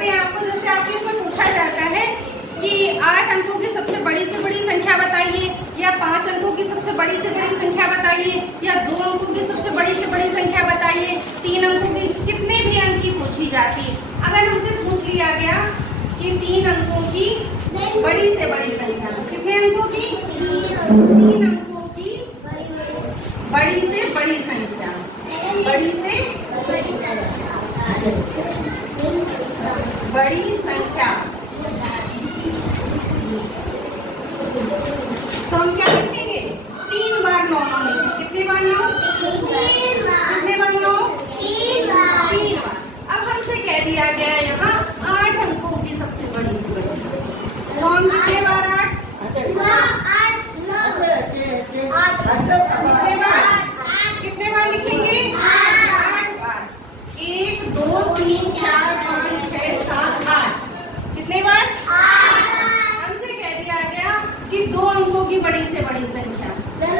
बताते हैं आपको। जैसे आपके इसमें पूछा जाता है कि 8 अंकों की सबसे बड़ी से बड़ी संख्या बताइए, या 5 अंकों की सबसे बड़ी से बड़ी संख्या बताइए, या 2 अंकों की सबसे बड़ी से बड़ी संख्या बताइए, 3 अंकों की, कितने भी अंक की पूछी जाती है। अगर हमसे पूछ लिया गया कि 3 अंकों की बड़ी से बड़ी संख्या, कितने अंकों की? 3 अंकों की बड़ी से बड़ी संख्या, बड़ी से बड़ी संख्या, तो हम क्या लिखेंगे? 3 बार 9 लिखेंगे। कितने बार 9? कितने बार 9? 3 बार। अब हमसे कह दिया गया है यहाँ 8 अंकों की सबसे बड़ी से बड़ी, तो हम कितने बार 8? कितने बार लिखेंगे? 8 बार। 1 2 3 4 5 6 7 8। कितने बार? 8। हमसे कह दिया गया कि 2 अंकों की बड़ी से बड़ी संख्या,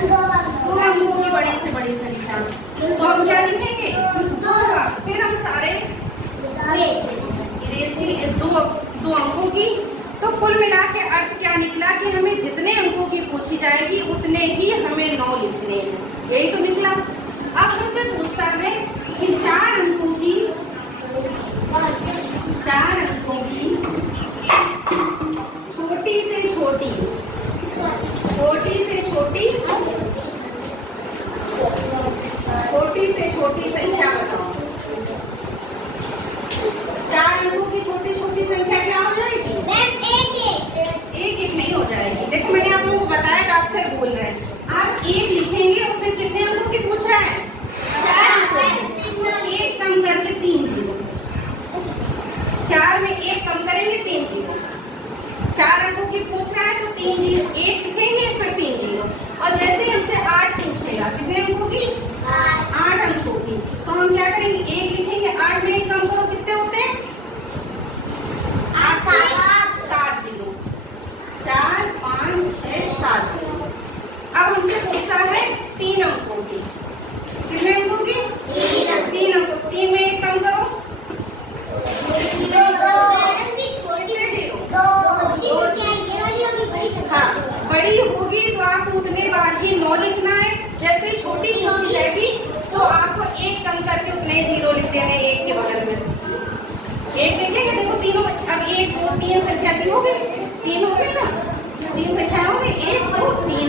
2 अंकों की बड़ी से बड़ी संख्या, तो हम क्या लिखेंगे? 2 बार। फिर हम सारे दो अंकों की, तो कुल मिला के अर्थ क्या निकला कि हमें जितने अंकों की पूछी जाएगी उतने ही हमें 9 लिखने हैं। यही तो निकला। अब हमसे पूछता है कि 4 अंकों की छोटी से छोटी संख्या बताओ। 4 अंकों की छोटी छोटी संख्या क्या हो जाएगी? एक नहीं हो जाएगी। देखो मैंने आप लोगों को बताया कि आप फिर बोल रहे हैं। आप 1 लिखेंगे और फिर कितने अंकों की पूछ रहा है? 4 अंकों। 1 कम करके 3 जीरो। 4 में 1 कम करेंगे 3 जीरो। 4 अंकों की पूछ रहा है तो 3 जीरो, 1 लिखेंगे फिर 3 जीरो। और जैसे हमसे 8 पूछेगा, कितने अंकों की? 8 अंकों की, तो हम क्या करेंगे? 1 लिखेंगे, 8 में 1 कम करो, कितने होते हैं? 7 जीरो। 4 5 6 7 जीरो। अब हमसे पूछा है 3 अंकों की, कितने अंकों की? 3 अंकों। 3 में 1 कम करो, हाँ बड़ी होगी तो आपको उतने बार ही 9 लिखना है। जैसे छोटी पूछी जाएगी तो आपको 1 कम करके उतने 0 लिख देने, 1 के बगल में 1 लिखेंगे। देखो तीनों, अब 1 2 3 संख्या की हो गई, 3 हो गई ना, 3 संख्या हो गई, 1 2 3।